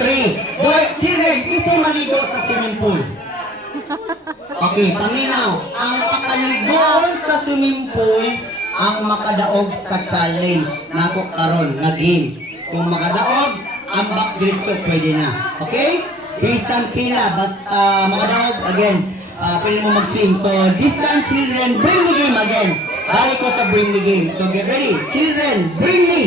3. Boy, children, kisay maligo sa swimming pool. Okay, paminaw. Ang pakaligoon sa swimming pool ang makadaog sa challenge nako karon nga game. Kung makadaog, ang back diretso pwede na. Okay? Bisan pila, basta makadaog again. Pwede mo mag-swim. So, this time, children, bring the game again. Balik ko sa bring the game. So, get ready. Children, bring me.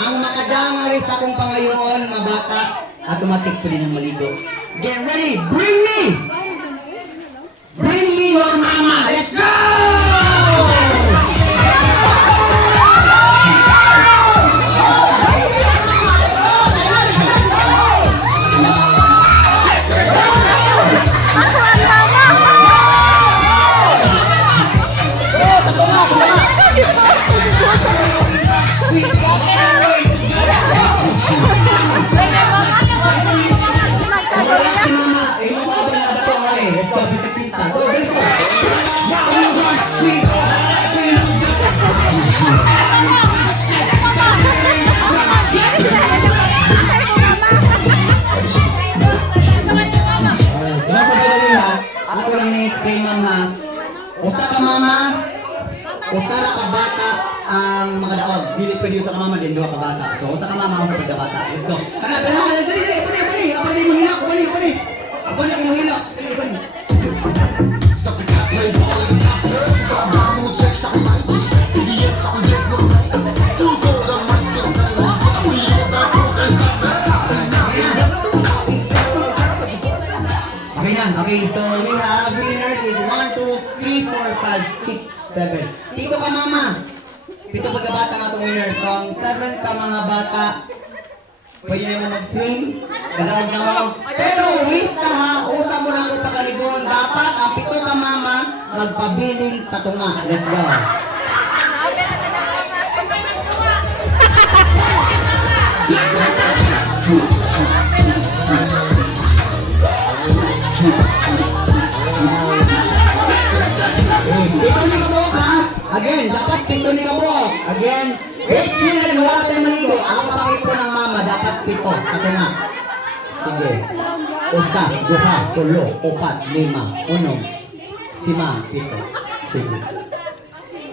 Ang makadanga rin sa akong pangayoon, mga bata, automatic pa rin ang maligo. Get ready. Bring me. Bring me your mama. Let's go! Ako lang na-explain, ma'am, ha? Usa ka mama, usa ra ka bata ang makadaog. Dili pwede usa ka mama din duha ka bata. So usa ka mama, usa ka bata. Let's go. Kana dali dali. Apa ni mo hilak? Apa ni mo hilak? Dali. Stop the cat play ball in the doctor. Got my mood checks on my PBS on deck no night. Too cold on my skin style. We all that broke and stop that. Okay, so we have winners is 1, 2, 3, 4, 5, 6, 7. Pito ka mama. Pito pagkabata nga itong winners. So ang 7 ka mga bata, pwede na mo mag-swim. Kadaog na mo. Pero wisa ha, usa mo na ako pagaligon. Dapat ang pito ka mama, magpabilin sa tunga. Let's go. Pito ni kabuok ha. Again, dapat pito ni kabuok. Again, great children, wala tayong maligo. Ang pakipo ng mama, dapat pito. Sa tunga. Sige. Usa, duha, tulo, upat, lima, unong, sima, pito. Sige.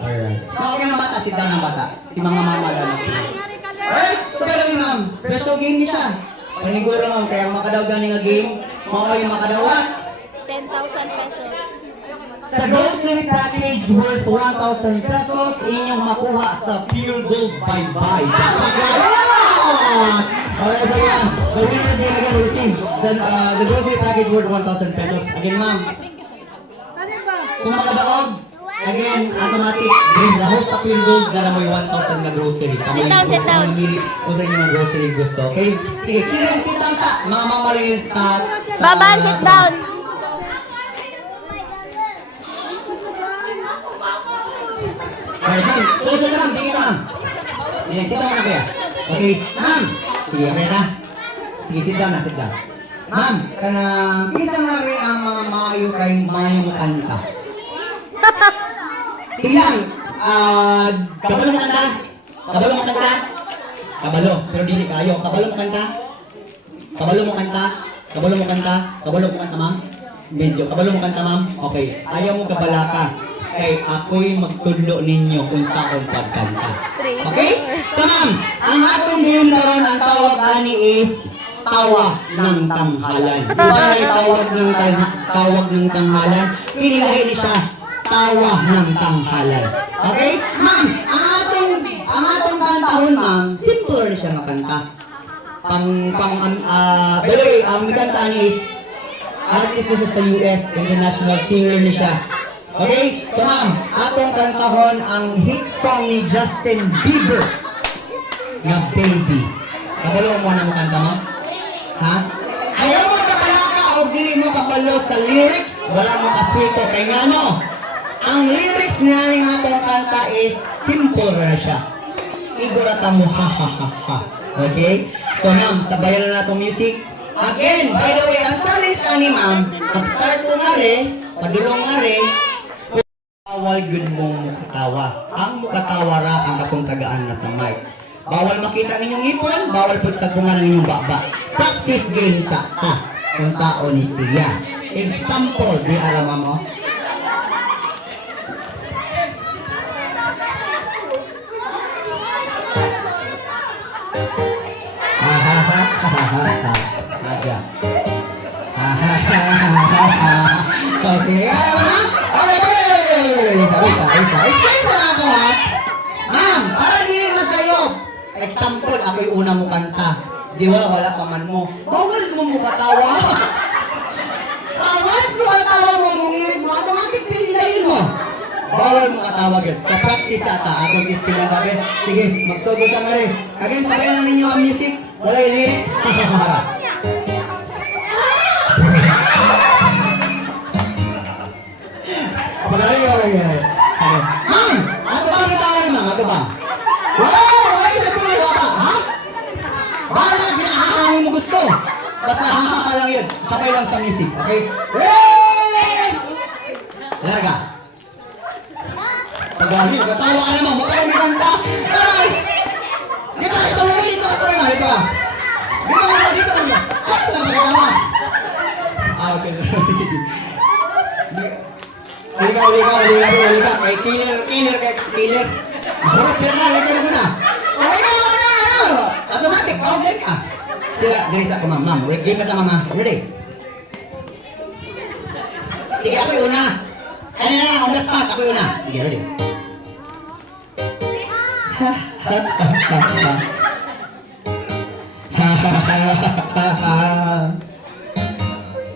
Alright. Okay na bata, sit down ng bata. Si mga mama lang ng pito. Alright, sabi lang yun ma'am. Special game niya siya. Paniguro ma'am, kaya makadaw gani nga game. Mga yung makadawat. 10,000 pesos. Sa grocery package worth 1,000 pesos, inyong makuha sa Pure Gold Bye-Bye. Alright, so yan. The winner is again will receive the grocery package worth 1,000 pesos. Again, ma'am. Kung makadaog, again, automatic, bring the host sa Pure Gold na namoy 1,000 na grocery. Sit down. Kung sa inyo ng grocery gusto, okay? Sige, children, sit down sa mga mamarin sa... Baban, sit down. Alright, ma'am. Tuloy ka ma'am. Tingin ka ma'am. Ayan, sit down na kaya. Okay, ma'am. Sige, okay na. Sige, sit down. Ma'am, kanang isa nga rin ang mga maayo kay mayong kanta. Sige lang. Kabalo mo kanta? Kabalo, pero dili kayo. Kabalo mo kanta, ma'am? Medyo. Kabalo mo kanta, ma'am? Okay. Ayaw mo kabala ka. Kay ako'y magtudlo ninyo kung saan pagkanta. Okay? So ma'am, ang atong game karon ang tawag ani is tawa ng tanghalan. Diba may tawag ng tanghalan? Pinilahili siya tawa ng tanghalan. Okay? Ma'am, ang atong kantahon ma'am, simple rin siya makanta. By the way, ang kanta ni is artist na siya sa US, international singer ni siya. Okay? So ma'am, atong kantahon ang hit song ni Justin Bieber na Baby. Kabalo mo na mo kanta, ma'am? Ha? Ayaw mo kapalaka o dili mo kabalo sa lyrics, wala mo kaswito. Kay nga no, ang lyrics niya ng atong kanta is simple na siya. Igurata mo ha ha ha ha. Okay? So ma'am, sabayan na natong music. Again, by the way, ang challenge ni ma'am, mag-start ko nga rin, padulong nga rin, bawal good mong mukatawa. Ang mukatawa ra ang akong tagaan na sa mic. Bawal makita ng inyong ipon, bawal po sa bunga ng inyong baba. Practice game sa kung saan ni siya. Example, di alam mo? Okay, alam mo? Okay, isa. Explain sa ako ha. Ma'am, para dili na sa'yo. Example, ako yung una mo kanta. Di wala pa man mo. Bawal mo mo katawa. Once mo katawa mo, mungirit mo, automatic piliin mo. Bawal mo katawa girl. Sa practice ata, atong testing ng gabi. Sige, magsugod ka na rin. Again, sabayan lang ninyo ang music. Wala yung lyrics. Pagdali ko lang yan. Ma'am! Ato ba ang tao ni ma'am? Ato ba? Wow! Ay, sa tuloy ba? Ha? Bala, pinakakangin mo gusto. Basta hakaka lang yun. Sabay lang sa music, okay? Hey! Larga. Pagdali, katawa ka naman. Matagal may kanta. Ay! Dito ka, dito ka. Dito ka, dito ka. Dito ka. Dito ka. Ay, ito lang magkatawa. Okay. Sige. Ligaw. Kay killer. Burot siya na, lagyan ko na. Okay na. Automatic, outlet ka. Sila, diri sa ako, ma'am. Game na ta, mama. Ready? Sige, ako yung una. Ano na, on the spot, ako yung una. Sige, ready?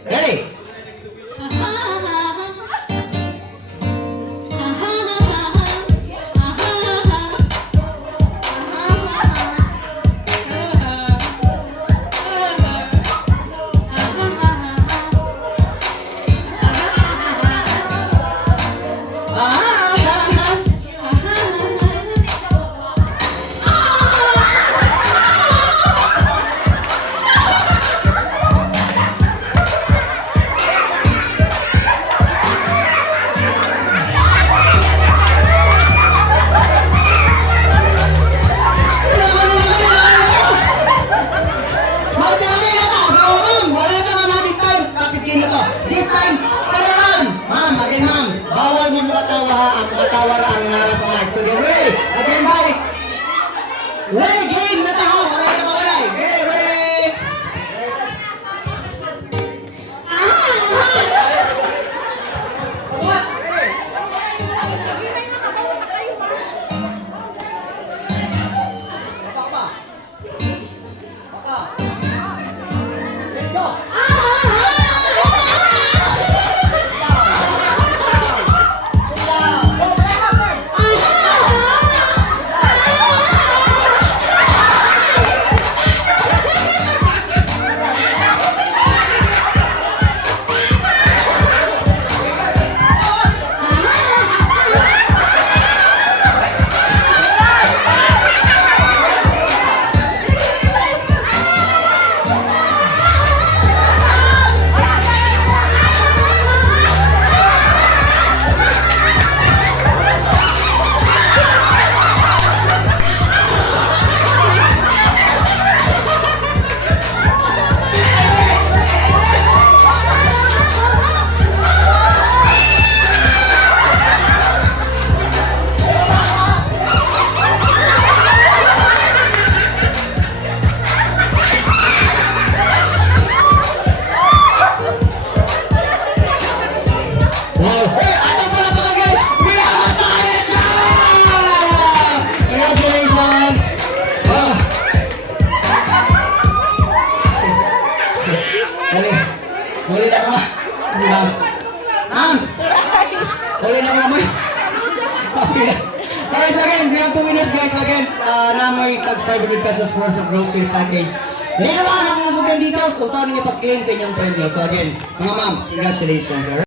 Ready? Bawal mo makatawa ha, ang makatawa ra ang nara sa mic. So get ready. Again guys. Ready, game na tayo. Maray na maray. Okay, ready. Let's go. Huli na ka. Kasi ma'am. Ma'am! Huli na ka naman. Okay na. Okay, so again, we have two winners guys. Again, namoy tag 500 pesos worth of grocery package. Later on, ako nasugan details kung saan ninyo pag-claim sa inyong premyo. So again, mga ma'am, congratulations.